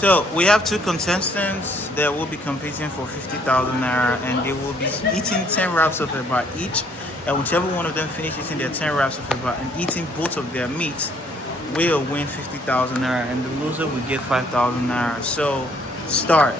So we have two contestants that will be competing for 50,000 naira, and they will be eating 10 wraps of eba each. And whichever one of them finish eating their 10 wraps of eba and eating both of their meats will win 50,000 naira, and the loser will get 5,000 naira. So start.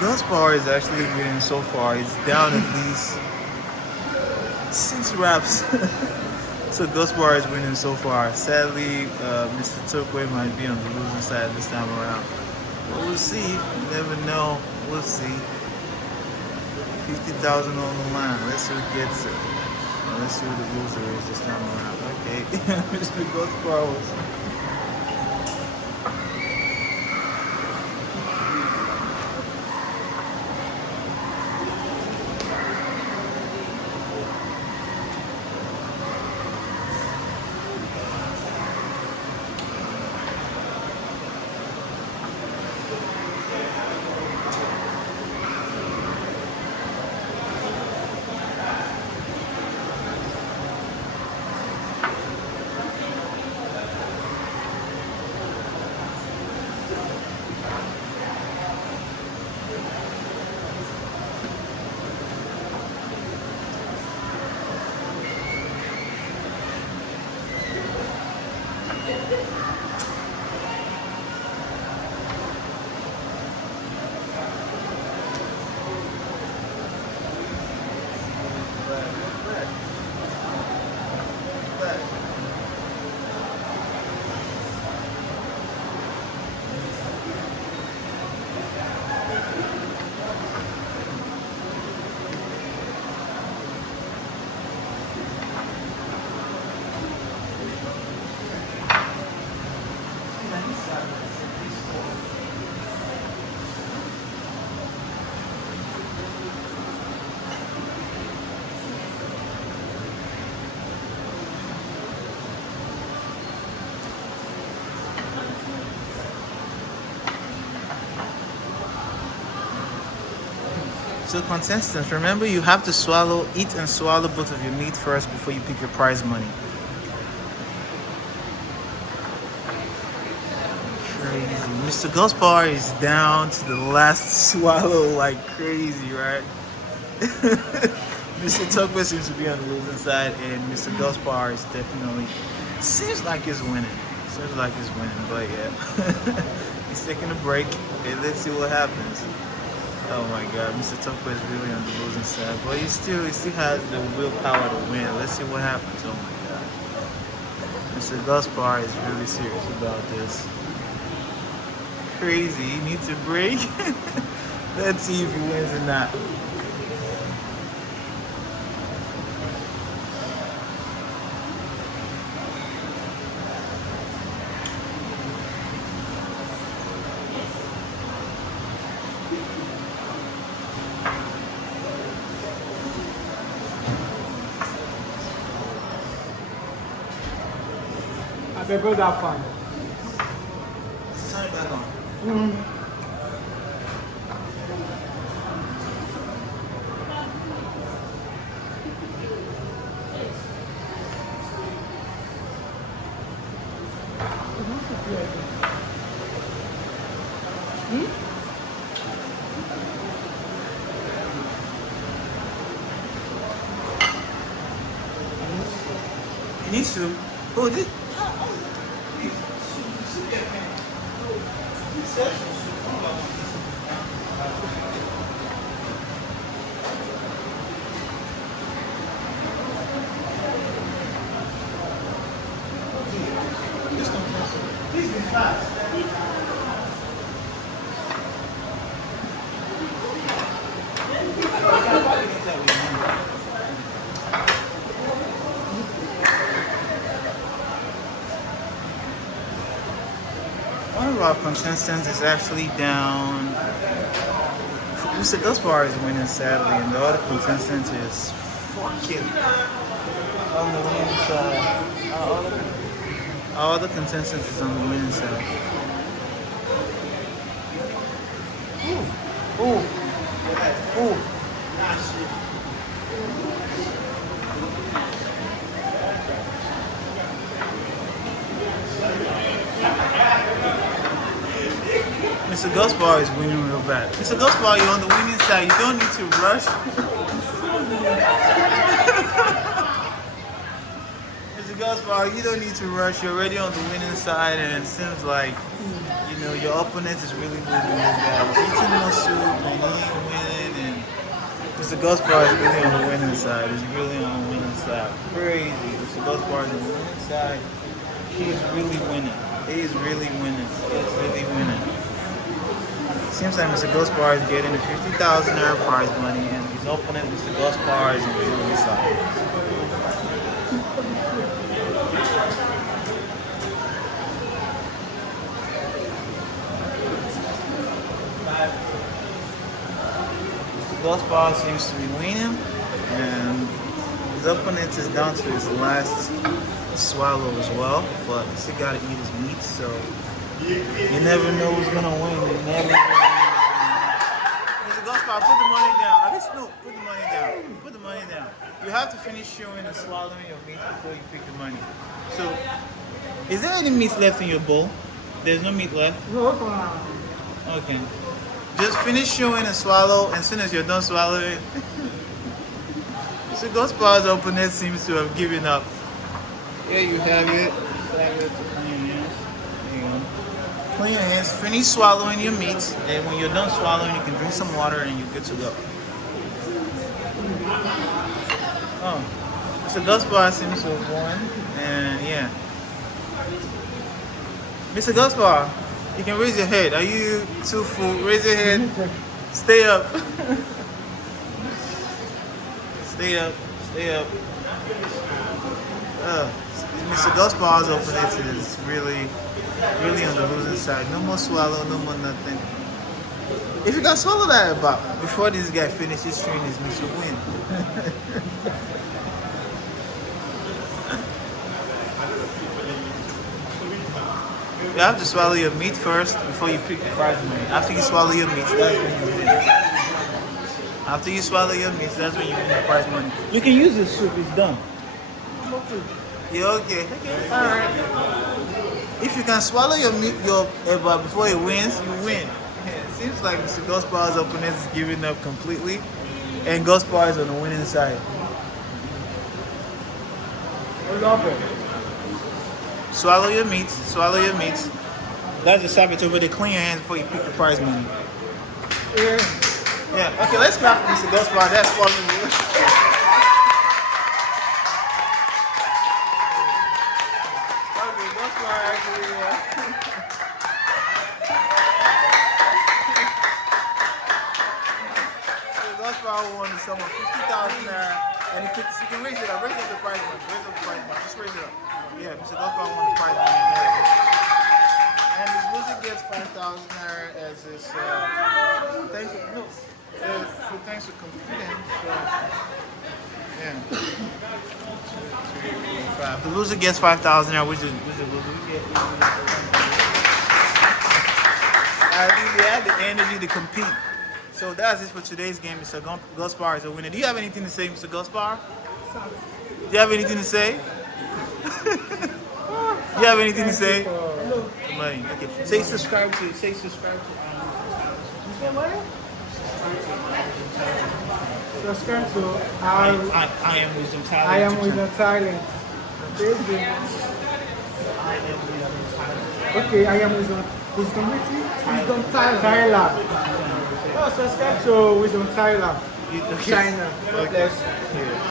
Gus Power is actually winning so far. It's down at least 6 wraps. So Gus Power is winning so far. Sadly, Mr. Tokwe might be on the losing side this time around. But we'll see. You never know. We'll see. 50,000 on the line. Let's see who gets it. Let's see who the loser is this time around. Okay. Mr. Gus Power was. So contestants, remember you have to eat and swallow both of your meat first before you pick your prize money. Crazy. Mr. Ghostbar is down to the last swallow like crazy, right? Mr. Tugba seems to be on the losing side, and Mr. Ghostbar is definitely seems like he's winning. Seems like he's winning, but yeah. He's taking a break, and let's see what happens. Oh my God, Mr. Tokwe is really on the losing side, but he still has the willpower to win. Let's see what happens. Oh my God, Mr. Gaspar is really serious about this. Crazy, he needs a break. Let's see if he wins or not. I prefer that fan. Turn it back on. It needs to. Oh, this. Please be fast. One of our contestants is actually down. Mr. Dustbar is winning sadly, and the other contestant is fucking on the winning side. Our other contestant is on the winning side. Ooh. Ooh. Ah, shit. Mr. Ghostbar is winning real bad. Mr. Ghostbar, you're on the winning side. You don't need to rush. Mr. Ghostbar, you don't need to rush. You're already on the winning side, and it seems like your opponent is really moving real bad. He's eating more soup and he ain't winning. And Mr. Ghostbar is really on the winning side. He's really on the winning side. Crazy. Mr. Ghostbar is on the winning side. He's really winning. He's really winning. He's really winning. Seems like Mr. Ghostbar is getting a 50,000 prize money, and his opponent, Mr. Ghostbar, is on the winning side. Mr. Ghostbar seems to be winning, and his opponent is down to his last swallow as well, but he still gotta eat his meat, so you never know who's gonna win. You never know. Mr. Ghostbar, put the money down. I guess no, put the money down. Put the money down. You have to finish chewing and swallowing your meat before you pick the money. So, is there any meat left in your bowl? There's no meat left? No. Okay. Just finish chewing and swallow, and as soon as you're done swallowing, Mr. Ghostbar's opponent seems to have given up. Here you have it. Clean your hands, finish swallowing your meat, and when you're done swallowing, you can drink some water and you're good to go. Oh, Mr. Ghostbar seems to have won, and yeah. Mr. Ghostbar, you can raise your head. Are you too full? Raise your head. Stay up. Stay up. Stay up. Mr. Ghostbar's opponent is really on the losing side. No more swallow, no more nothing. If you can swallow that about before this guy finishes chewing his meat, you win. You have to swallow your meat first before you pick the prize money. After you swallow your meat, that's when you win. After you swallow your meat, that's when you win the prize money. You can use this soup, it's done. Yeah, okay. Alright. If you can swallow your meat before it wins, you win. It seems like Mr. Ghostbar's opponent is giving up completely, and Ghostbar is on the winning side. Swallow your meat. Swallow your meat. That's the savage over there. Clean your hands before you pick the prize money. Yeah. Okay, let's clap for Mr. Ghostbar. That's possible. Won the sum of 50,000 naira, and you can raise it up. Raise up the prize money. Raise up the prize money. Just raise it up. Yeah, Mr. Ghostbar won the prize money. And his loser gets 5,000 naira as his thanks for competing. So, Yeah. The loser gets 5,000. Which the loser get? They have the energy to compete. So that's it for today's game. Mr. Gospar is a winner. Do you have anything to say, Mr. Gospar? Do you have anything to say? Do you have anything to say? Money. Okay. Say subscribe to. Say subscribe to. Subscribe to I am Wisdom Talent. I am Wisdom Talent. Facebook. Okay, I am Wisdom Tyler. Oh, subscribe to Wisdom Tyler. Okay. China. God bless. Yeah.